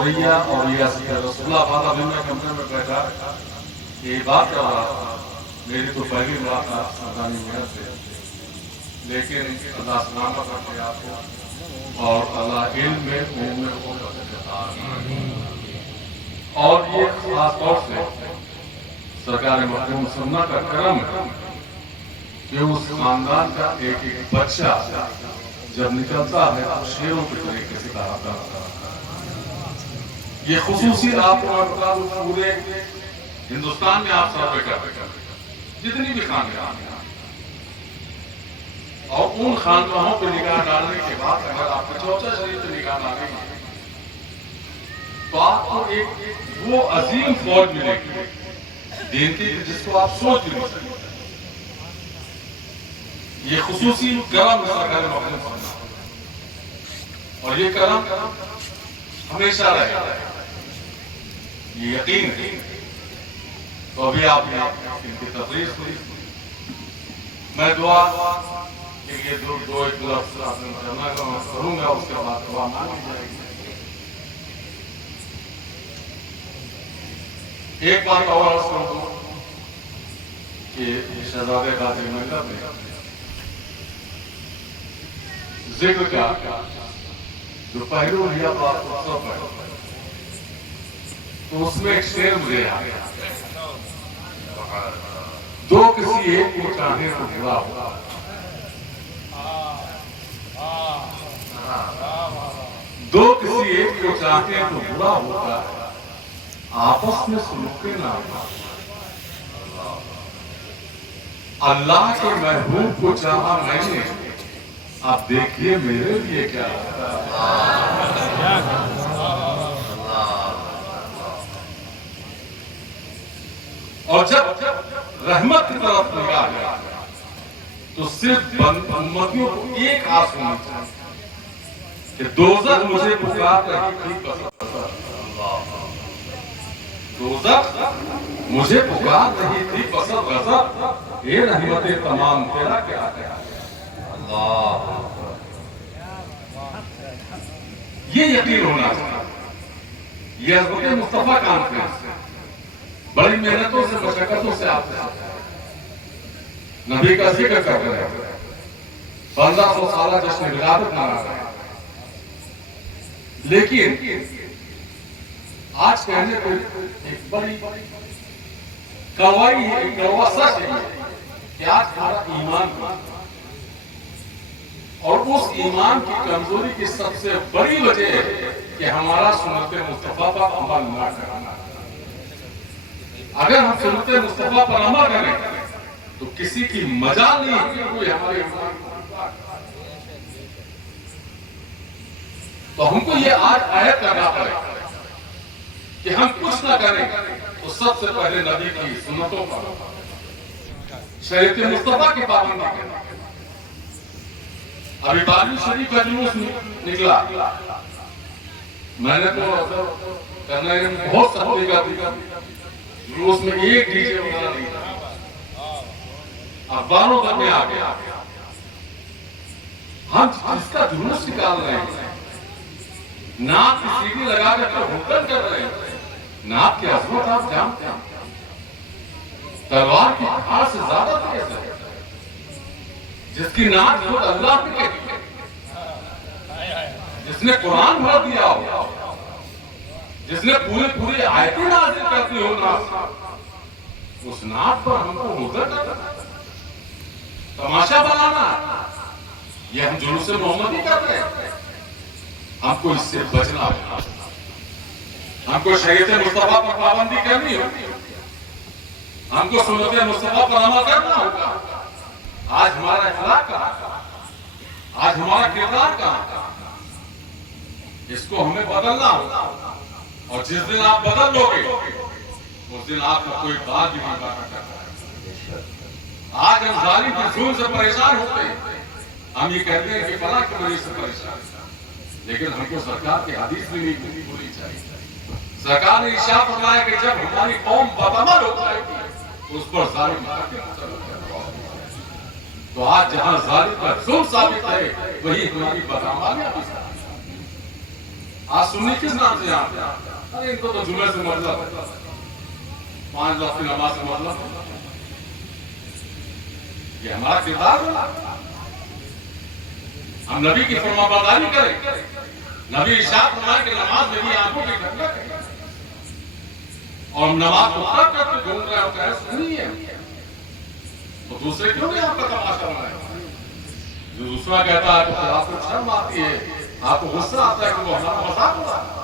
गौरिया और रसगुल्ला वाला भी मैं कमरे में बैठा ये बात कर रहा था। मेरी तो पहली मुलाकात सरदानी मियां से, लेकिन अल्लाह सलामत रखे आपको और अल्लाह इल्म में उम्र को देता। और ये खास तौर से सरकार मखदूम सुन्ना का करम है कि उस खानदान का एक एक बच्चा जब निकलता है तो शेरों के तरीके से कहा करता है। ये खुसूसी आपको मैं बता दूं, पूरे हिंदुस्तान में आप सर्वे कर जितनी भी खानदान और उन खानदानों पर निगाह डालने के बाद अगर आप चौथा शरीफ पर निगाह डालेंगे तो आपको एक वो अजीम फौज मिलेगी दीन की जिसको आप सोच भी नहीं सकते। ये खुसूसी करम सरकार मखदूम और ये करम हमेशा रहेगा, ये यकीन है। तो अभी आपने इनकी तकरीर सुनी, मैं दुआ कि ये दो एक लफ्ज़ आपने करना का मैं करूंगा, उसके बाद दुआ मांगी जाएगी। एक बात और अर्ज़ कर दूं कि शहज़ादे कादिर महलब ने जिक्र किया जो पहलू लिया तो आपको सब है, तो उसमें एक शेर मुझे आ गया, दो किसी एक को चाहे तो बुरा होगा, दो किसी एक को चाहे तो बुरा होगा, आपस में सुलूके ना होगा। अल्लाह के महबूब को चाहा मैंने, आप देखिए मेरे लिए क्या होता है। और जब रहमत की तरफ निगाह गया तो सिर्फ उम्मतियों को एक आस होनी चाहिए कि दोज़ख मुझे पुकार रही थी बसर, दोज़ख मुझे पुकार रही थी बसर गज़ब, ये रहमतें तमाम तेरा क्या है। ये यकीन होना चाहिए। ये हज़रत मुस्तफा कॉन्फ्रेंस बड़ी मेहनतों से मशक्कतों से आप नबी का जिक्र कर रहे हैं, 1500 साल जश्न विलादत मना रहे हैं, लेकिन आज कहने को एक बड़ी कवाई है, कड़वा सच है कि आज हमारा ईमान और उस ईमान की कमजोरी की सबसे बड़ी वजह है कि हमारा सुन्नत मुस्तफा पर अमल न करना। अगर हम सुन्नत मुस्तफा पर अमल करें तो किसी की मजाल नहीं है कोई हमारे ईमान तो हमको ये आज आयत करना पड़ेगा कि हम कुछ ना करें तो सबसे पहले नबी की सुन्नतों पर शरीयत मुस्तफा की पाबंदी करें। अभी बारहवीं शरीफ का जुलूस निकला, मैंने तो करने में बहुत सख्ती का जुलूस में एक डीजे वगैरह नहीं था, अखबारों तक में आ गया। हम जिसका जुलूस निकाल रहे हैं, नाक की सीढ़ी लगा कर हुक्म कर रहे हैं, नाक की अजमत आप जानते हैं, तलवार की धार से ज्यादा तेज है, जिसकी नाक खुद अल्लाह ने कही, जिसने कुरान भर दिया हो, जिसने पूरी आयतें नाज़िल करती हो नाक, उस नाक पर हमको मुद्दत तमाशा बनाना, ये हम जुलूस मोहम्मदी कर रहे हैं। हमको इससे बचना होगा, हमको शरीयत मुस्तफा पर पाबंदी करनी होगी, हमको सुन्नत मुस्तफा पर अमल करना होगा। आज हमारा इखलाक कहाँ, आज हमारा किरदार कहाँ, इसको हमें बदलना होगा। और जिस दिन आप बदल लोगे उस दिन आपको कोई बात भी नहीं बात करता। आज हम जालिम के जुल्म से परेशान होते हैं, हम ये कहते हैं कि फलां की वजह से परेशान, लेकिन हमको सरकार की हदीस भी नहीं भूलनी चाहिए। सरकार ने इरशाद फरमाया कि जब हमारी कौम बदअमल हो जाएगी उस पर जालिम तो आज जहां जालिम का जुल्म साबित है वही हमारी बदअमलियां भी। آج سنی کس نام سے یہاں پہ؟ ارے ان کو تو جمعے سے مطلب ہے، 5 وقت کی نماز سے مطلب ہے۔ یہ ہمارا کردار ہے، ہم نبی کی فرما برداری کریں۔ نبی ارشاد فرمائے کہ نماز میری آنکھوں کی ٹھنڈک ہے، اور نماز کو ترک کر کے گھوم رہے ہو کہ سنی ہے تو دوسرے کیوں نہیں آپ کا تماشا بنائے؟ جو دوسرا کہتا ہے تو آپ کو شرم آتی ہے، آپ کو غصہ آتا ہے کہ وہ ہمارا مذاق ہو رہا ہے۔